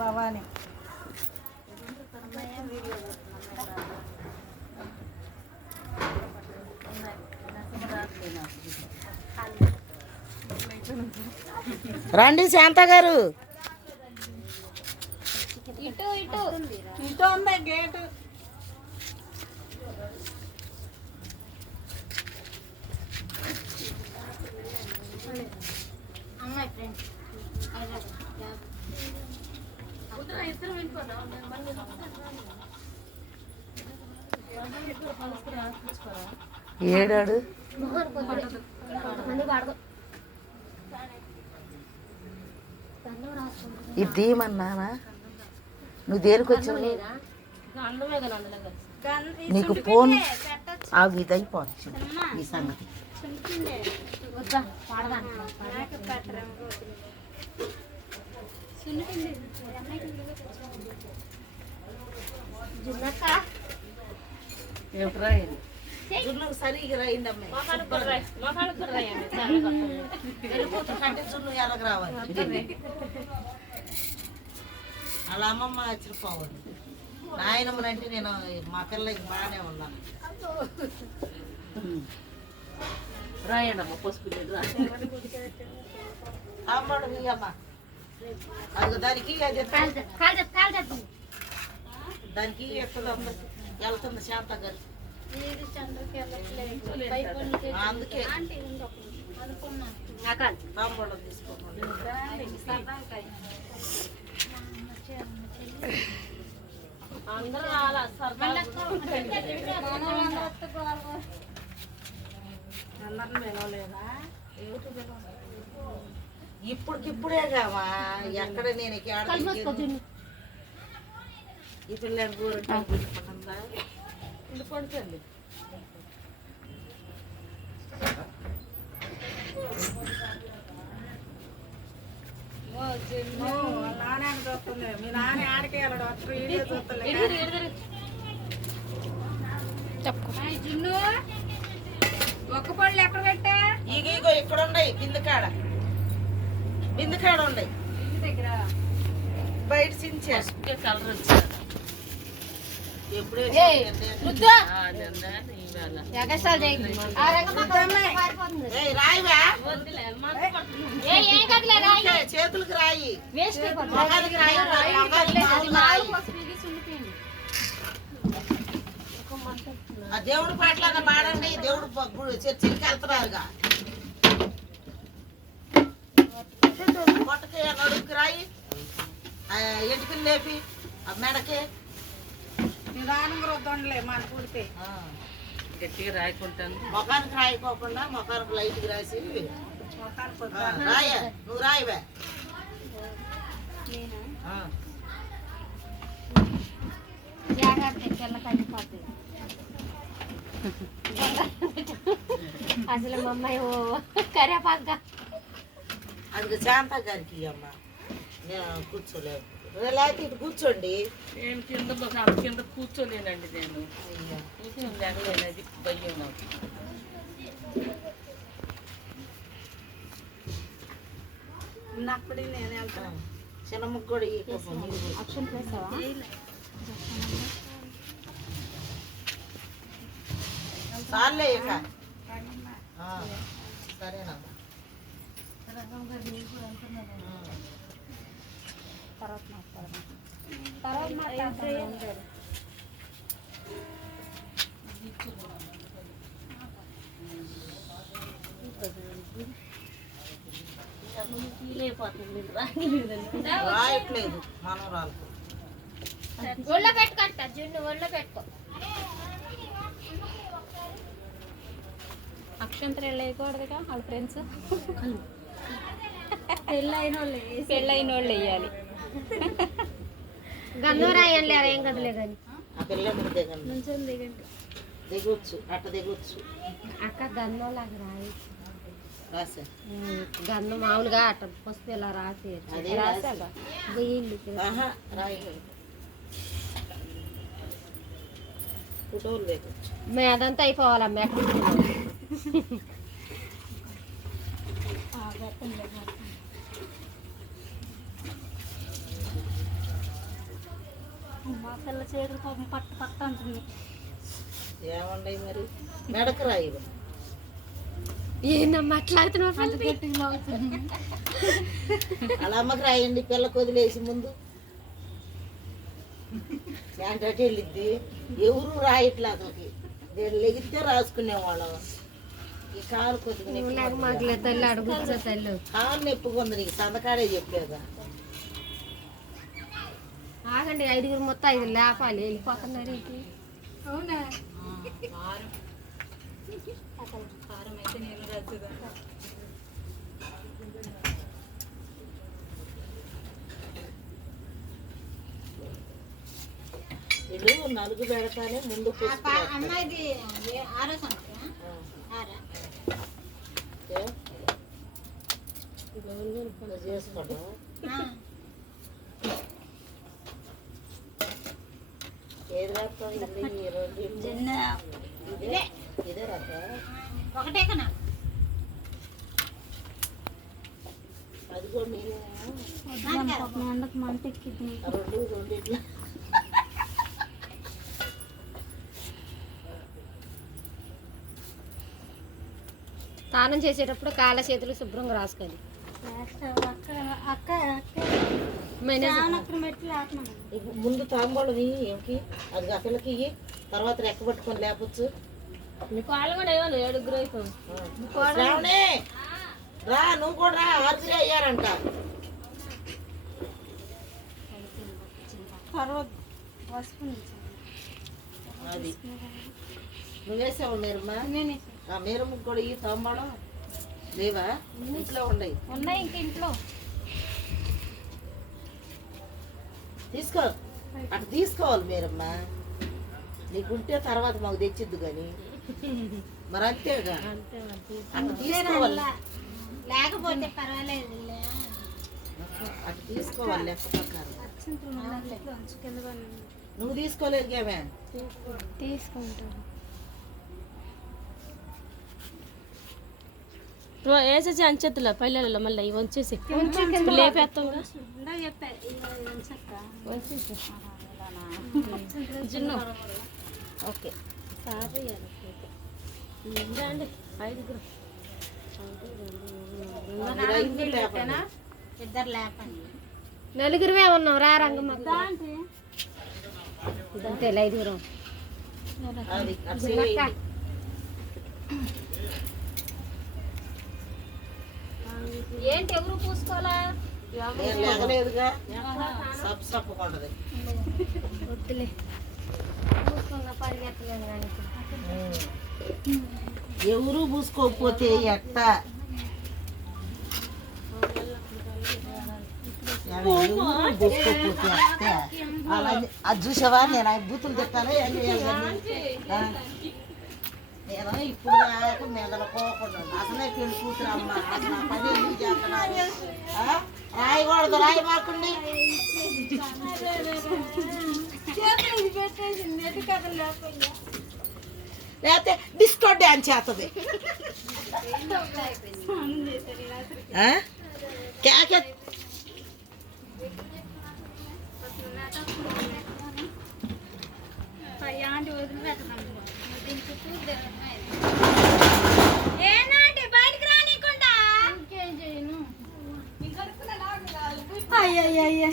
భవాని రండి శాంత గారు. ఇటు ఇటు ఇటు ఉంది గేటు. అమ్మాయి ఫ్రెండ్ ఏడాడు ఇది తీయమన్నానా? నువ్వు దేనికి వచ్చావు? నీకు ఫోన్ ఆగు, ఇది అయిపోవచ్చు ఈ సంగతి. సరిగా రాయండి అమ్మాయి. జున్ను ఎలాగ రావాలి? అలా అమ్మమ్మ వచ్చిపోవాలి. నాయనమ్మనంటే నేను మా పిల్లలకి బాగానే ఉన్నాను. రాయండమ్మా పసుపు అమ్మడు మీ అమ్మ అది దానికి దానికి ఎప్పుడు వెళ్తుంది శాంత గారు. అందుకే తాంబూలం తీసుకోండి. ఇప్పుడికిప్పుడే కావా ఎక్కడ నేను ఈ పిల్లని కూడుంటుందా ఇది పడుతుంది. నాన్న చూస్తుంది. మీ నాన్న ఆడికి వెళ్ళడు జున్ను ఒక్క పళ్ళు ఎక్కడ పెట్టా? ఇగో ఇక్కడ ఉన్నాయి. బిందుకాడ ఉన్నాయి బయట సించా కలర్ వచ్చా. చేతులకి రాయి, ఆ దేవుడి పాటలన్నా పాడండి. దేవుడు చర్చికి వెళ్తున్నారుగా. కొట్టకి నడుపుకి రాయి, ఎంటికలు లేపి ఆ మెడకి నిదానంగా రుద్దండలే మన పుడితే గట్టిగా రాయకుంటాను. ముఖానికి రాయిపోకుండా ముఖానికి లైట్కి రాసి రాయ. నువ్వు రాయివే. అసలు మా అమ్మాయి కరేపాక అందుకే శాంత గారికి అమ్మ కూర్చోలేదు. లేకపోతే ఇటు కూర్చోండి. నేను కింద కూర్చోలేనండి. నేను కూర్చోలేను. అది భయం నాకు. ఉన్నప్పుడు నేను వెళ్తాను. చిన్న ముగ్గుడు అక్షం చేసావా? చాలే ఇక సరేనా? రాయట్లేదు మనం రాదు. ఒళ్ళో పెట్టుకుంట జున్ను ఒళ్ళో పెట్టుకో. అక్షంతలు వేయకూడదుగా వాళ్ళ ఫ్రెండ్స్. పెళ్ళైన వాళ్ళు వేయాలి. గంధూరాయం లేరు ఏం కదలే కానీ ఆ పిల్లలు దిగొచ్చు. అట్ట దిగొచ్చు అక్క గంధంలాగా రాయి. రాసా గంధం మామూలుగా అట్ట పసుపు ఇలా రాసి రాసాగా గొయ్యింది. ఫోటోలు దిగొచ్చు. మేదంతా అయిపోవాలమ్మ. పిల్ల చేతులు పాపం పట్టు పట్టు అంటుంది. ఏమండి మరి మెడకు రాయి ఏందమ్మా అట్లా అవుతున్నావు? అంత గట్టిగా అవుతుంది. అలా అమ్మకి రాయండి పిల్లకు వదిలేసి ముందు అంటే వెళ్ళిద్ది. ఎవరు రాయట్లే అసలుకి నేను లెగితే రాసుకునేవాళ్ళం. ఈ కాలు కొద్దిగా మాకులే తల్లి అడుగుతా తల్లి కాలు నొప్పుకుంది నీకు సందకాడే చెప్పేదా. ఆగండి 5 మొత్తం 5 లేపాలి వెళ్ళిపోతున్నారు. అవునా కారం అయితే నేను రద్దుగా వీళ్ళు నలుగు పెడతానే ముందు అమ్మాయిది 6వ సంవత్సరం. చేసుకోవడం ఏది రాస్తాం ఇదే రాస్తా ఒకటే కన్నా అదిగో మీరు ఎండకు మంట ఎక్కింది. రెండిట్లో స్నానం చేసేటప్పుడు కాళ్ళ చేతులు శుభ్రంగా రాసుకోవాలి. ముందు తాంబూలం ఏమిటి అది అసలుకి ఇయ్యి, తర్వాత రెక్క పట్టుకొని లేపచ్చు. మీకు వాళ్ళు కూడా ఇవ్వాలి 7 అయిపోయి. శ్రావణి రా, నువ్వు కూడా రా, 6 అయ్యారంట. అది నువ్వేసావు మీరమ్మా. మీరమ్మ కూడా ఈ తాంబూలం లేవా? ఇంట్లో ఉన్నాయి. ఇంక ఇంట్లో తీసుకో, అటు తీసుకోవాలి మీరమ్మా. నీకుంటే తర్వాత మాకు తెచ్చిద్దు కానీ మరి అంతేగా, అటు తీసుకోవాలి. లేకపోతే పర్వాలేదు. అటు తీసుకోవాలి లెక్క ప్రకారం. నువ్వు తీసుకోలేదు కేమే తీసుకుంటాను. వేసేసి అంచెత్తులో పల్లెలలో మళ్ళీ ఇవి వచ్చేసి లేపేస్తాం ఓకే. రండి 5 ఇద్దరు లేపండి. 4 ఉన్నాం. రా రంగమ్మ అంతే 5. అది అటు చేయి. ఏంటి ఎవరు పూసుకోవాలా? నేను లేగలేదుగా, సప్పు సప్పుకుంటది. వద్దులే పూసుకున్న పరిగెత్తలేదు కానీ ఎవరు పూసుకోకపోతే ఎట్ట? ఎవరు పూసుకోకపోతే ఎట్ట? అలా అది చూసావా? నేను ఆ బూతులు తిట్టాను. నేను ఇప్పుడు దాకా మెదలుకోకుండా అసలే పెళ్లి కూతురు అమ్మ. అసలు పని ఎందుకు చేస్తున్నారు? రాయకూడదు, రాయి మాకుండి. లేకపోతే డిస్కో డ్యాన్స్ చేస్తుంది. కేకే బయటకు రానికుండా ఇంకేం చేయను. అయ్యయ్య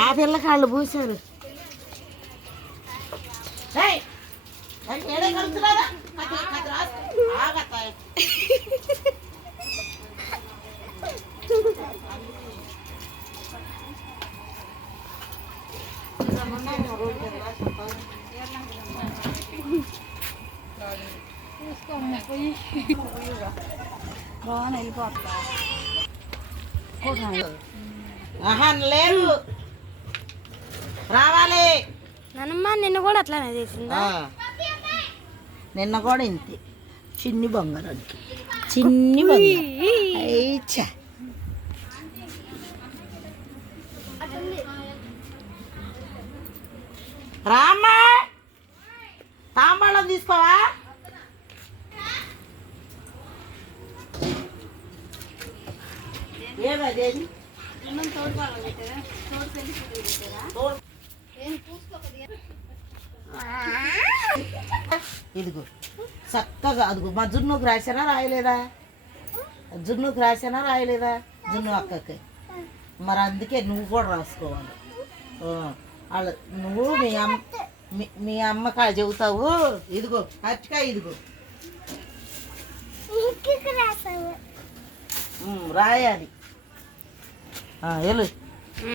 ఆ పిల్లకి వాళ్ళు పూసారు. బాగా వెళ్ళిపోతా. లేదు రావాలి. నానమ్మ నిన్న కూడా అట్లానే చేసిందా? నిన్న కూడా ఇంతే. చిన్ని బంగారానికి చిన్ని బంగారు. రామ్మా ఏమదేది ఇదిగో చక్కగా అదిగో మా జున్నుకు రాసానా రాయలేదా జున్నుకు రాసానా రాయలేదా జున్ను అక్కకి మరి అందుకే నువ్వు కూడా రాసుకోవాలి వాళ్ళ నువ్వు మీ అమ్మ కాడ చెబుతావు ఇదిగో అరటికాయ ఇదిగో రాయాలి వెళ్ళు